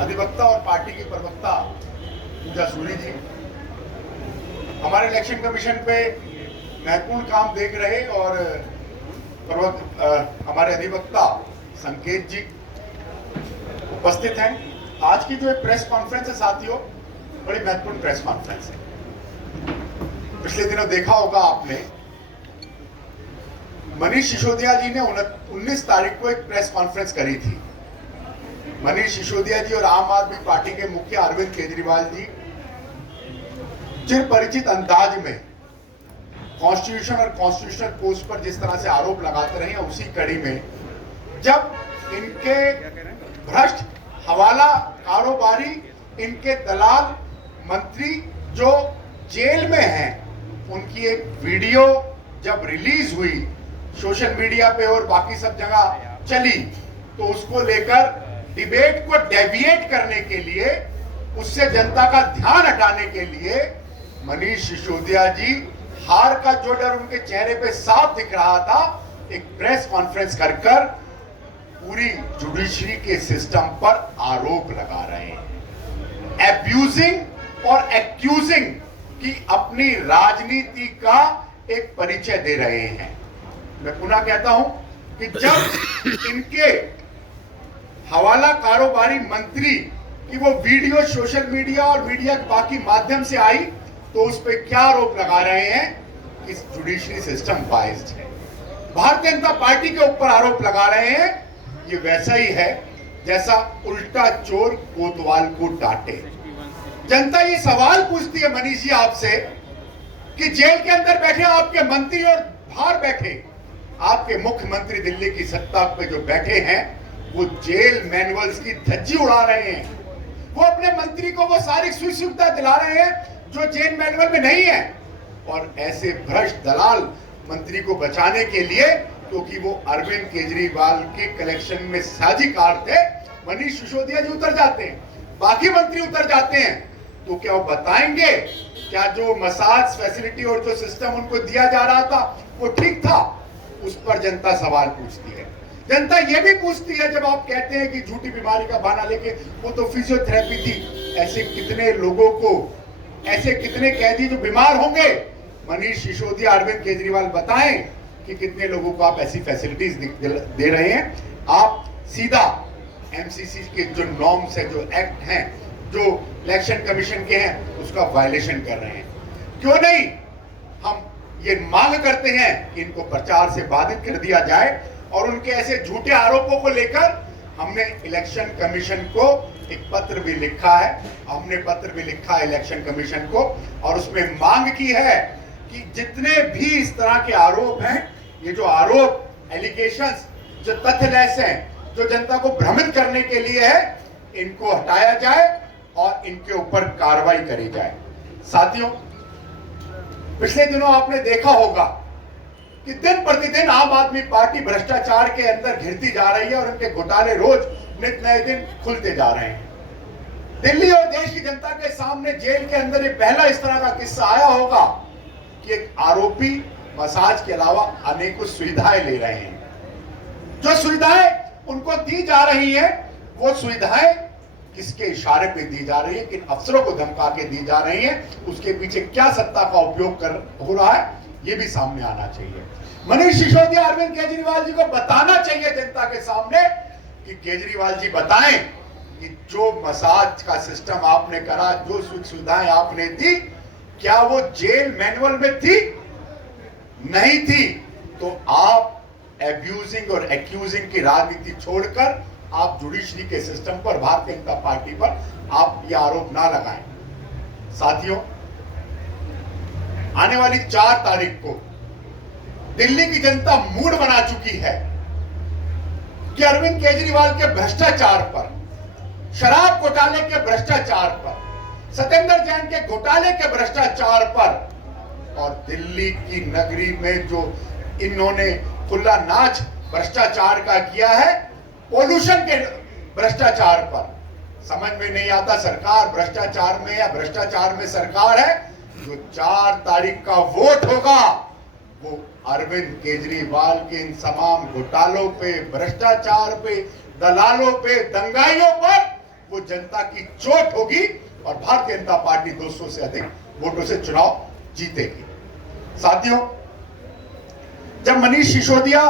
अधिवक्ता और पार्टी की प्रवक्ता पूजा सूरी जी, हमारे इलेक्शन कमीशन पे महत्वपूर्ण काम देख रहे और हमारे अधिवक्ता संकेत जी उपस्थित हैं। आज की जो प्रेस कॉन्फ्रेंस है साथियों, बड़ी महत्वपूर्ण प्रेस कॉन्फ्रेंस है। पिछले दिनों देखा होगा आपने, मनीष सिसोदिया जी ने 19 तारीख को एक प्रेस कॉन्फ्रेंस करी थी। मनीष सिसोदिया जी और आम आदमी पार्टी के मुखिया अरविंद केजरीवाल जी चिर परिचित अंदाज में कॉन्स्टिट्यूशन और कॉन्स्टिट्यूशनल पोस्ट पर जिस तरह से आरोप लगाते रहे हैं, उसी कड़ी में जब इनके भ्रष्ट हवाला कारोबारी, इनके दलाल मंत्री जो जेल में हैं, उनकी एक वीडियो जब रिलीज हुई सोशल मीडिया पे और बाकी सब जगह चली, तो उसको लेकर डिबेट को डेविएट करने के लिए, उससे जनता का ध्यान हटाने के लिए मनीष सिसोदिया जी, हार का जो डर उनके चेहरे पे साफ दिख रहा था, एक प्रेस कॉन्फ्रेंस कर पूरी जुडिशरी के सिस्टम पर आरोप लगा रहे हैं। एब्यूजिंग और एक्यूजिंग की अपनी राजनीति का एक परिचय दे रहे हैं। मैं पुनः कहता हूं कि जब इनके हवाला कारोबारी मंत्री की वो वीडियो सोशल मीडिया और मीडिया के बाकी माध्यम से आई, तो उस पर क्या आरोप लगा रहे हैं कि जुडिशरी सिस्टम बाइस्ड है। भारतीय जनता पार्टी के ऊपर आरोप लगा रहे हैं, ये वैसा ही है जैसा उल्टा चोर कोतवाल को डांटे। जनता ये सवाल पूछती है मनीष जी आपसे कि जेल के अंदर बैठे आपके मंत्री और बाहर बैठे आपके मुख्यमंत्री दिल्ली की सत्ता पे जो बैठे हैं, वो जेल मैनुअल्स की धज्जी उड़ा रहे हैं। वो अपने मंत्री को वो सारी सुविधा दिला रहे हैं जो जेल मैनुअल में नहीं है। और ऐसे भ्रष्ट दलाल मंत्री को बचाने के लिए, क्योंकि वो अरविंद केजरीवाल के कलेक्शन में साझीकार थे, मनीष सिसोदिया जी उतर जाते हैं, बाकी मंत्री उतर जाते हैं, तो क्या वो बताएंगे क्या जो मसाज फैसिलिटी और जो सिस्टम उनको दिया जा रहा था वो ठीक था? उस पर जनता सवाल पूछती है। जनता ये भी पूछती है, जब आप कहते हैं कि झूठी बीमारी का बहाना लेके वो तो फिजियोथेरेपी थी, ऐसे कितने लोगों को, ऐसे कितने कैदी जो बीमार होंगे? मनीष सिसोदिया, अरविंद केजरीवाल बताएं कि कितने लोगों को आप ऐसी फैसिलिटीज दे रहे हैं। आप सीधा एमसीसी के जो नॉर्म्स है, जो एक्ट हैं, जो इलेक्शन कमीशन के हैं, उसका वायलेशन कर रहे हैं। क्यों नहीं हम ये मांग करते हैं कि इनको प्रचार से बाधित कर दिया जाए, और उनके ऐसे झूठे आरोपों को लेकर हमने इलेक्शन कमीशन को एक पत्र भी लिखा है। हमने पत्र भी लिखा है इलेक्शन कमीशन को, और उसमें मांग की है कि जितने भी इस तरह के आरोप हैं, ये जो आरोप एलिगेशंस जो तथ्यलेस हैं, जो जनता को भ्रमित करने के लिए है, इनको हटाया जाए और इनके ऊपर कार्रवाई करी जाए। साथियों, पिछले दिनों आपने देखा होगा कि दिन प्रतिदिन आम आदमी पार्टी भ्रष्टाचार के अंदर घिरती जा रही है और उनके घोटाले रोज नित नए दिन खुलते जा रहे हैं। दिल्ली और देश की जनता के सामने जेल के अंदर ये पहला इस तरह का किस्सा आया होगा कि एक आरोपी मसाज के अलावा अनेकों सुविधाएं ले रहे हैं। जो सुविधाएं उनको दी जा रही है, वो सुविधाएं किसके इशारे पे दी जा रही है, किन अफसरों को धमका के दी जा रही है, उसके पीछे क्या सत्ता का उपयोग हो रहा है, ये भी सामने आना चाहिए। मनीष सिसोदिया, अरविंद केजरीवाल जी को बताना चाहिए जनता के सामने कि केजरीवाल जी बताएं कि जो मसाज का सिस्टम आपने करा, जो सुख सुविधाएं आपने दी, क्या वो जेल मैनुअल में थी? नहीं थी। तो आप एब्यूजिंग और एक्यूजिंग की राजनीति छोड़कर आप जुडिशरी के सिस्टम पर, भारतीय जनता पार्टी पर आप ये आरोप ना लगाएं। साथियों, आने वाली 4 तारीख को दिल्ली की जनता मूड बना चुकी है कि अरविंद केजरीवाल के भ्रष्टाचार पर, शराब घोटाले के भ्रष्टाचार पर, सत्येंद्र जैन के घोटाले के भ्रष्टाचार पर, और दिल्ली की नगरी में जो इन्होंने खुला नाच भ्रष्टाचार का किया है, पॉल्यूशन के भ्रष्टाचार पर। समझ में नहीं आता सरकार भ्रष्टाचार में या भ्रष्टाचार में सरकार है। जो 4 तारीख का वोट होगा वो अरविंद केजरीवाल के इन तमाम घोटालों पे, भ्रष्टाचार पे, दलालों पे, दंगाइयों पर वो जनता की चोट होगी और भारतीय जनता पार्टी 200 से अधिक वोटों से चुनाव जीतेगी। साथियों, जब मनीष सिसोदिया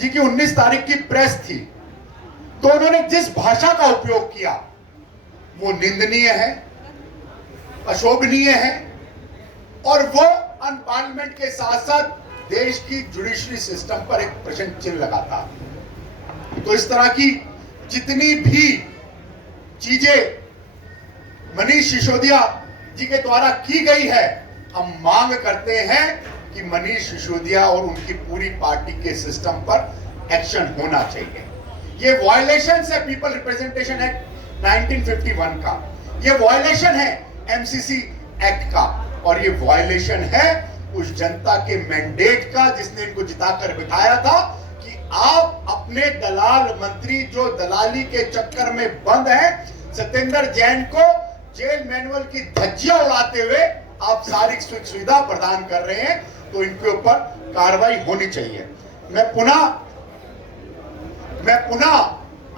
जी की 19 तारीख की प्रेस थी तो उन्होंने जिस भाषा का उपयोग किया वो निंदनीय है, अशोभनीय है और वो अनपार्लियामेंट के साथ साथ देश की जुडिशरी सिस्टम पर एक प्रश्न चिन्ह लगाता है। तो इस तरह की जितनी भी चीजें मनीष सिसोदिया जी के द्वारा की गई है, हम मांग करते हैं कि मनीष सिसोदिया और उनकी पूरी पार्टी के सिस्टम पर एक्शन होना चाहिए। ये वायलेशन है पीपल रिप्रेजेंटेशन एक्ट 1951 का, ये वायलेशन है एमसीसी एक्ट का और ये वायलेशन है उस जनता के मैंडेट का जिसने इनको जिताकर बिठाया था कि आप अपने दलाल मंत्री जो दलाली के चक्कर में बंद है, सत्येंद्र जैन को जेल मैनुअल की धज्जियां उड़ाते हुए आप सारी सुख सुविधा प्रदान कर रहे हैं, तो इनके ऊपर कार्रवाई होनी चाहिए। मैं पुनः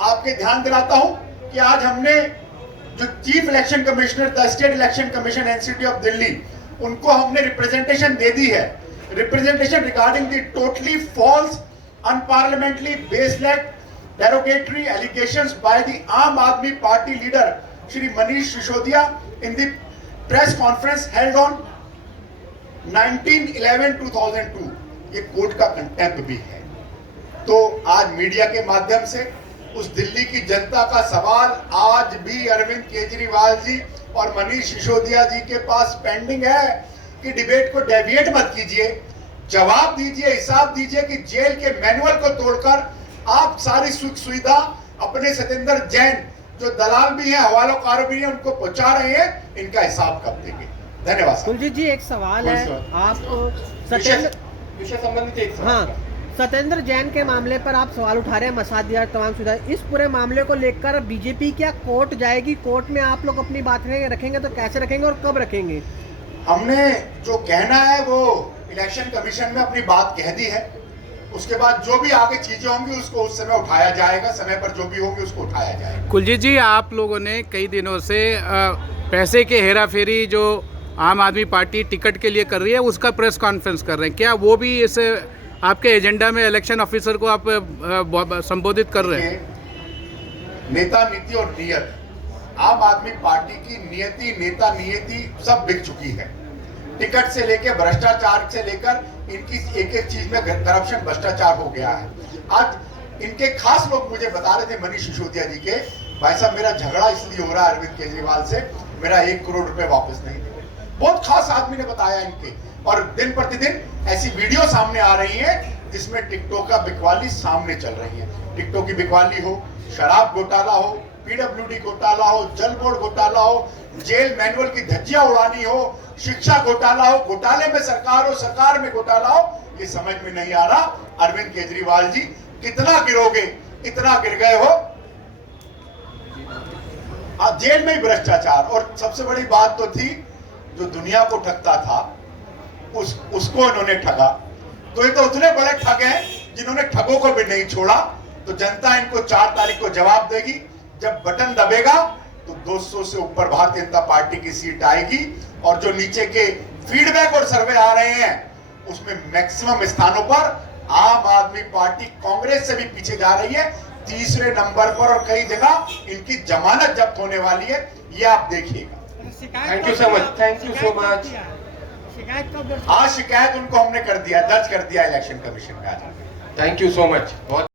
आपके ध्यान दिलाता हूं कि आज हमने जो chief election commissioner the state election commission NCT of Delhi, उनको हमने रिप्रेजेंटेशन दे दी है, representation regarding the totally false unparliamentary baseless derogatory allegations by the Aam Aadmi Party leader Shri Manish Sisodiya in the press conference held on 19/11/2002। ये court का contempt भी है। तो आज मीडिया के माध्यम से उस दिल्ली की जनता का सवाल आज भी अरविंद केजरीवाल जी और मनीष सिसोदिया जी के पास पेंडिंग है कि डिबेट को डेविएट मत कीजिए, जवाब दीजिए, हिसाब दीजिए कि जेल के मैनुअल को तोड़कर आप सारी सुख सुविधा अपने सत्येंद्र जैन जो दलाल भी हैं, हवालाकार भी हैं, उनको पहुंचा रहे हैं, इनका हिसाब कब देंगे। धन्यवाद। कुलजीत जी, एक सवाल है, आप विषय संबंधित एक सवाल। हाँ, सत्येंद्र जैन के मामले पर आप सवाल उठा रहे हैं, मसादिया तमाम सुविधा, इस पूरे मामले को लेकर बीजेपी क्या कोर्ट जाएगी? कोर्ट में आप लोग अपनी बात रखेंगे तो कैसे रखेंगे और कब रखेंगे? हमने जो कहना है वो इलेक्शन कमीशन में अपनी बात कह दी है, उसके बाद जो भी आगे चीजें होंगी उसको उस समय उठाया जाएगा, समय पर जो भी होंगी उसको उठाया जाएगा। कुलजीत जी, आप लोगों ने कई दिनों से पैसे के हेरा फेरी जो आम आदमी पार्टी टिकट के लिए कर रही है उसका प्रेस कॉन्फ्रेंस कर रहे हैं, क्या वो भी इस आपके एजेंडा में इलेक्शन ऑफिसर को आप संबोधित कर रहे हैं? नेता नीति और नियत, आम आदमी पार्टी की नियति, नेता नियति सब बिक चुकी है। टिकट से लेकर भ्रष्टाचार से लेकर इनकी एक एक चीज में करप्शन भ्रष्टाचार हो गया है। आज इनके खास लोग मुझे बता रहे थे, मनीष सिसोदिया जी के, भाई साहब मेरा झगड़ा इसलिए हो रहा है अरविंद केजरीवाल से, मेरा 1 करोड़ रुपए वापस नहीं दे। बहुत खास आदमी ने बताया इनके, और दिन प्रतिदिन ऐसी वीडियो सामने आ रही है जिसमें टिकटों का बिकवाली सामने चल रही है। टिकटों की बिकवाली हो, शराब घोटाला हो, पीडब्ल्यूडी घोटाला हो, जल बोर्ड घोटाला हो, जेल मैनुअल की धज्जियां उड़ानी हो, शिक्षा घोटाला हो, घोटाले में सरकार हो, सरकार में घोटाला हो, ये समझ में नहीं आ रहा। अरविंद केजरीवाल जी कितना गिरोगे, इतना गिर गए हो। आप जेल में ही भ्रष्टाचार, और सबसे बड़ी बात तो थी जो दुनिया को ठगता था उसको इन्होंने ठगा। तो ये तो उतने बड़े ठग हैं जिन्होंने ठगों को भी नहीं छोड़ा। तो जनता इनको 4 तारीख को जवाब देगी। जब बटन दबेगा तो 200 से ऊपर भारतीय जनता पार्टी की सीट आएगी, और जो नीचे के फीडबैक और सर्वे आ रहे हैं उसमें मैक्सिमम स्थानों पर आम आदमी पार्टी कांग्रेस से भी पीछे जा रही है, 3रे नंबर पर, और कई जगह इनकी जमानत जब्त होने वाली है, ये आप देखिएगा। Thank you so much, thank you so much. शिकायत कब? हाँ, शिकायत उनको हमने कर दिया, दर्ज कर दिया इलेक्शन कमीशन में। Thank you so much.